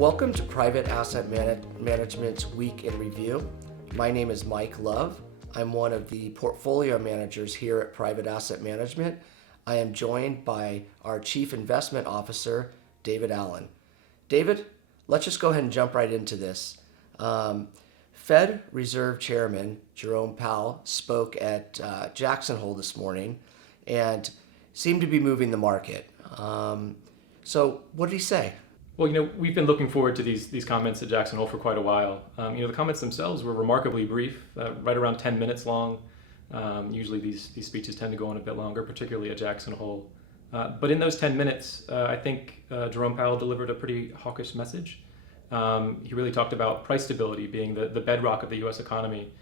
Welcome to Private Asset Management's Week in Review. My name is Mike Love. I'm one of the portfolio managers here at Private Asset Management. I am joined by our Chief Investment Officer, David Allen. David, let's just go ahead and jump right into this. Fed Reserve Chairman Jerome Powell spoke at Jackson Hole this morning and seemed to be moving the market. So what did he say? Well, we've been looking forward to these comments at Jackson Hole for quite a while. The comments themselves were remarkably brief, right around 10 minutes long. Usually these speeches tend to go on a bit longer, particularly at Jackson Hole. But in those 10 minutes, I think Jerome Powell delivered a pretty hawkish message. He really talked about price stability being the bedrock of the U.S. economy,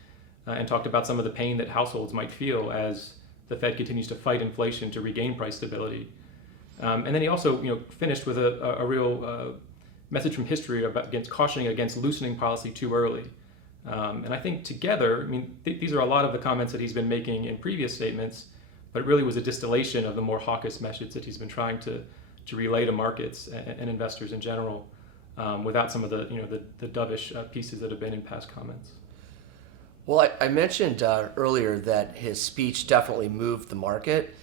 and talked about some of the pain that households might feel as the Fed continues to fight inflation to regain price stability. And then he also, finished with a real message from history against cautioning against loosening policy too early. And I think together, these are a lot of the comments that he's been making in previous statements, but it really was a distillation of the more hawkish message that he's been trying to relay to markets and investors in general, without some of the dovish pieces that have been in past comments. Well, I mentioned earlier that his speech definitely moved the market.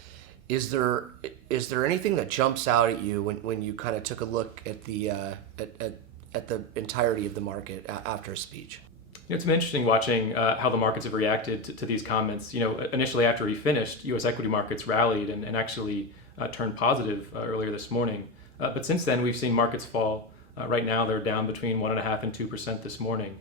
Is there anything that jumps out at you when you kind of took a look at the entirety of the market after his speech? It's been interesting watching how the markets have reacted to these comments. Initially after he finished, U.S. equity markets rallied and actually turned positive earlier this morning. But since then, we've seen markets fall. Right now, they're down between 1.5% and 2% this morning.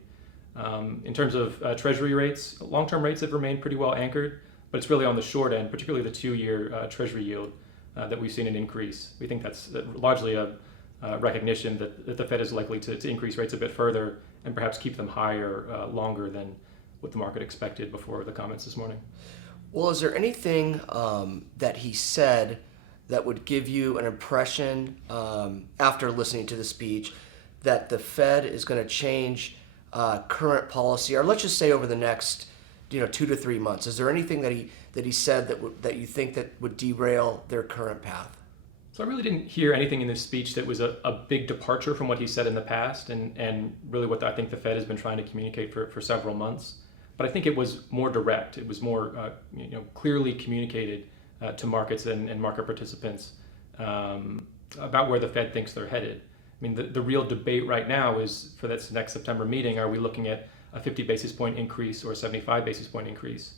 In terms of Treasury rates, long-term rates have remained pretty well anchored, but it's really on the short end, particularly the 2-year Treasury yield, that we've seen an increase. We think that's largely a recognition that the Fed is likely to increase rates a bit further and perhaps keep them higher longer than what the market expected before the comments this morning. Well, is there anything that he said that would give you an impression after listening to the speech that the Fed is going to change current policy, or let's just say over the next 2 to 3 months? Is there anything that he said that you think that would derail their current path? So I really didn't hear anything in this speech that was a big departure from what he said in the past, and really what I think the Fed has been trying to communicate for several months. But I think it was more direct. It was more clearly communicated to markets and market participants about where the Fed thinks they're headed. The real debate right now is, for this next September meeting, are we looking at a 50 basis point increase or a 75 basis point increase?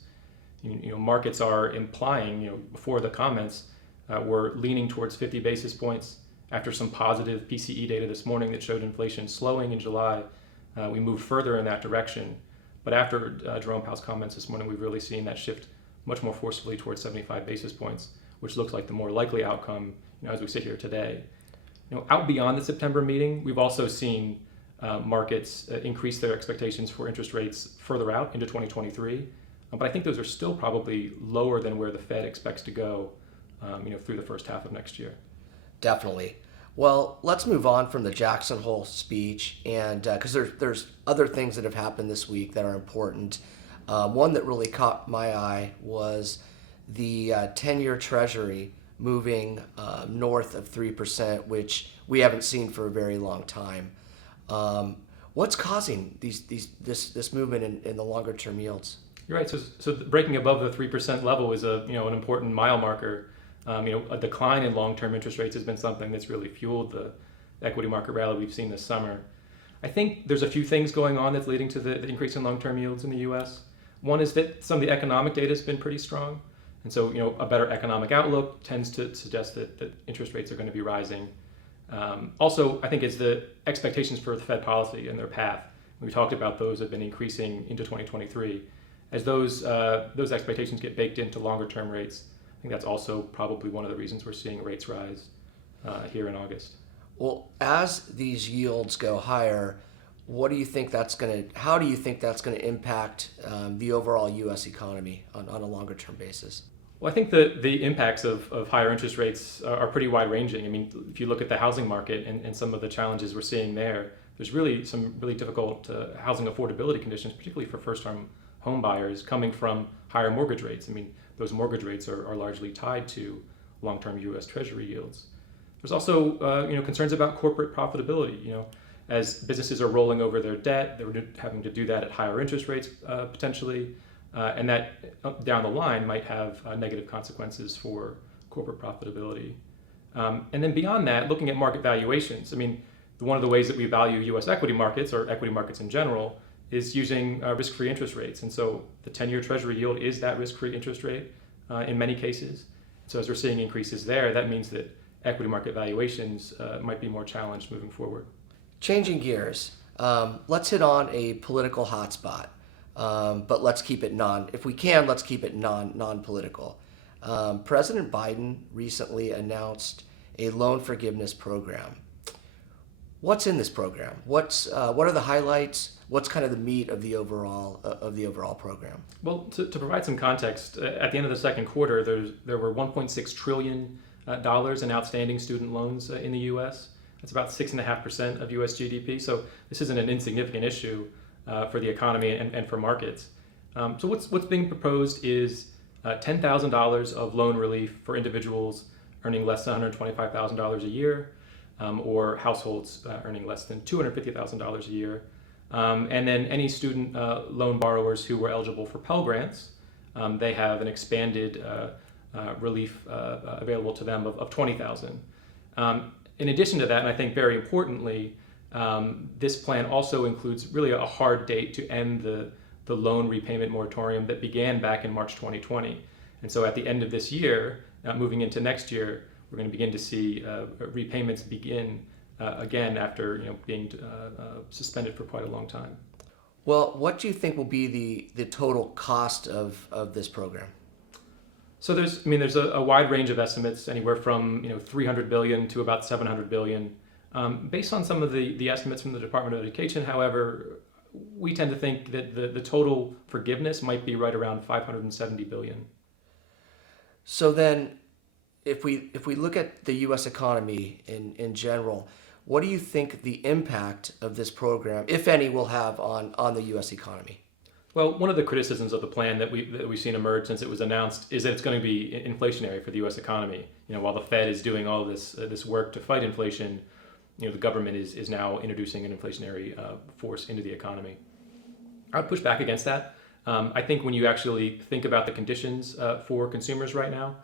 Markets are implying, before the comments, we're leaning towards 50 basis points. After some positive PCE data this morning that showed inflation slowing in July, we moved further in that direction. But after Jerome Powell's comments this morning, we've really seen that shift much more forcefully towards 75 basis points, which looks like the more likely outcome, as we sit here today. Out beyond the September meeting, we've also seen markets increase their expectations for interest rates further out into 2023. But I think those are still probably lower than where the Fed expects to go through the first half of next year. Definitely. Well, let's move on from the Jackson Hole speech, and because there's other things that have happened this week that are important. One that really caught my eye was the 10-year Treasury moving north of 3%, which we haven't seen for a very long time. What's causing this movement in the longer term yields? You're right. So breaking above the 3% level is an important mile marker. A decline in long-term interest rates has been something that's really fueled the equity market rally we've seen this summer. I think there's a few things going on that's leading to the increase in long-term yields in the U.S. One is that some of the economic data has been pretty strong. And so, a better economic outlook tends to suggest that interest rates are going to be rising. Also, I think it's the expectations for the Fed policy and their path. We talked about those have been increasing into 2023. As those expectations get baked into longer-term rates, I think that's also probably one of the reasons we're seeing rates rise here in August. Well, as these yields go higher, how do you think that's going to impact the overall U.S. economy on a longer-term basis? Well, I think the impacts of higher interest rates are pretty wide-ranging. If you look at the housing market and some of the challenges we're seeing there's really some really difficult housing affordability conditions, particularly for first-time home buyers, coming from higher mortgage rates. Those mortgage rates are largely tied to long-term U.S. Treasury yields. There's also concerns about corporate profitability. as businesses are rolling over their debt, they're having to do that at higher interest rates potentially, and that down the line might have negative consequences for corporate profitability. And then beyond that, looking at market valuations, I mean, one of the ways that we value U.S. equity markets, or equity markets in general, is using risk-free interest rates. And so the 10-year Treasury yield is that risk-free interest rate in many cases. So as we're seeing increases there, that means that equity market valuations might be more challenged moving forward. Changing gears, let's hit on a political hotspot, but let's keep it if we can, let's keep it non-political. President Biden recently announced a loan forgiveness program. What's in this program? What are the highlights? What's kind of the meat of the overall program? Well, to provide some context, at the end of the second quarter, there were $1.6 trillion in outstanding student loans in the U.S. That's about 6.5% of U.S. GDP. So this isn't an insignificant issue for the economy and for markets. So what's being proposed is $10,000 of loan relief for individuals earning less than $125,000 a year, or households earning less than $250,000 a year. And then any student loan borrowers who were eligible for Pell Grants, they have an expanded relief available to them of $20,000. In addition to that, and I think very importantly, this plan also includes really a hard date to end the loan repayment moratorium that began back in March 2020. And so at the end of this year, moving into next year, we're going to begin to see repayments begin again after being suspended for quite a long time. Well, what do you think will be the total cost of this program? So there's a wide range of estimates, anywhere from $300 billion to about $700 billion. Based on some of the estimates from the Department of Education, however, we tend to think that the total forgiveness might be right around $570 billion. So then, if we look at the U.S. economy in general, what do you think the impact of this program, if any, will have on the U.S. economy? Well, one of the criticisms of the plan that we've seen emerge since it was announced is that it's going to be inflationary for the U.S. economy. While the Fed is doing all this work to fight inflation, the government is now introducing an inflationary force into the economy. I would push back against that. I think when you actually think about the conditions for consumers right now,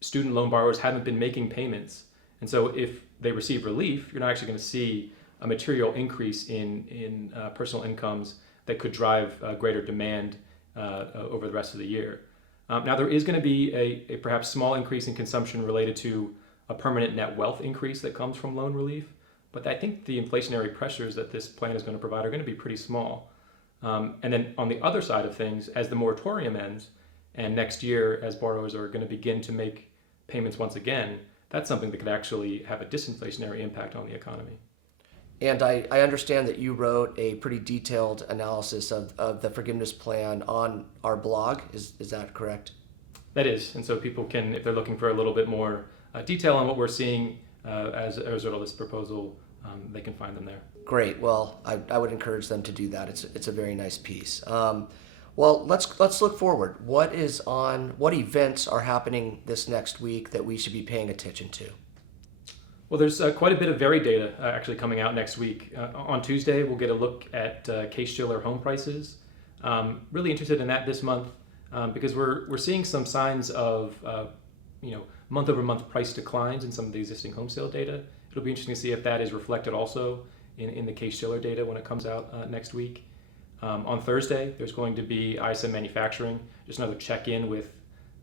student loan borrowers haven't been making payments, and so if they receive relief, you're not actually going to see a material increase in personal incomes that could drive greater demand over the rest of the year. Now, there is going to be a perhaps small increase in consumption related to a permanent net wealth increase that comes from loan relief, but I think the inflationary pressures that this plan is going to provide are going to be pretty small. And then on the other side of things, as the moratorium ends, and next year as borrowers are going to begin to make payments once again, that's something that could actually have a disinflationary impact on the economy. And I understand that you wrote a pretty detailed analysis of the forgiveness plan on our blog. Is that correct? That is. And so people can, if they're looking for a little bit more detail on what we're seeing as a result of this proposal, they can find them there. Great. Well, I would encourage them to do that. It's a very nice piece. Well, let's look forward. What events are happening this next week that we should be paying attention to? Well, there's quite a bit of varied data actually coming out next week. On Tuesday, we'll get a look at Case-Shiller home prices. Really interested in that this month because we're seeing some signs of month-over-month price declines in some of the existing home sale data. It'll be interesting to see if that is reflected also in the Case-Shiller data when it comes out next week. On Thursday, there's going to be ISM manufacturing, just another check-in with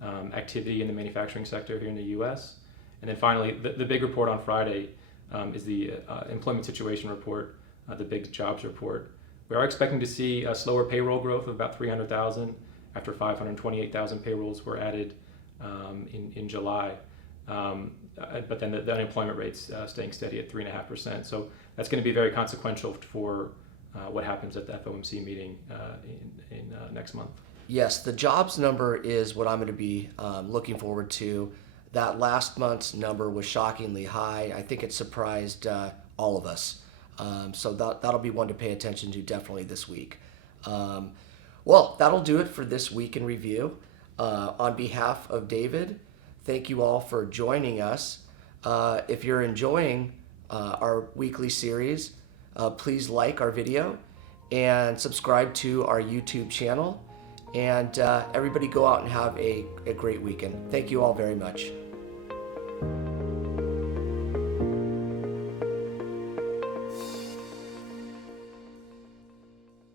activity in the manufacturing sector here in the U.S. And then finally, the big report on Friday is the employment situation report, the big jobs report. We are expecting to see a slower payroll growth of about 300,000 after 528,000 payrolls were added in July. But then the unemployment rate's staying steady at 3.5%. So that's going to be very consequential for what happens at the FOMC meeting in next month. Yes, the jobs number is what I'm going to be looking forward to. That last month's number was shockingly high. I think it surprised all of us. So that'll be one to pay attention to definitely this week. Well, that'll do it for this week in review. On behalf of David, thank you all for joining us. If you're enjoying our weekly series, please like our video and subscribe to our YouTube channel. And everybody go out and have a great weekend. Thank you all very much.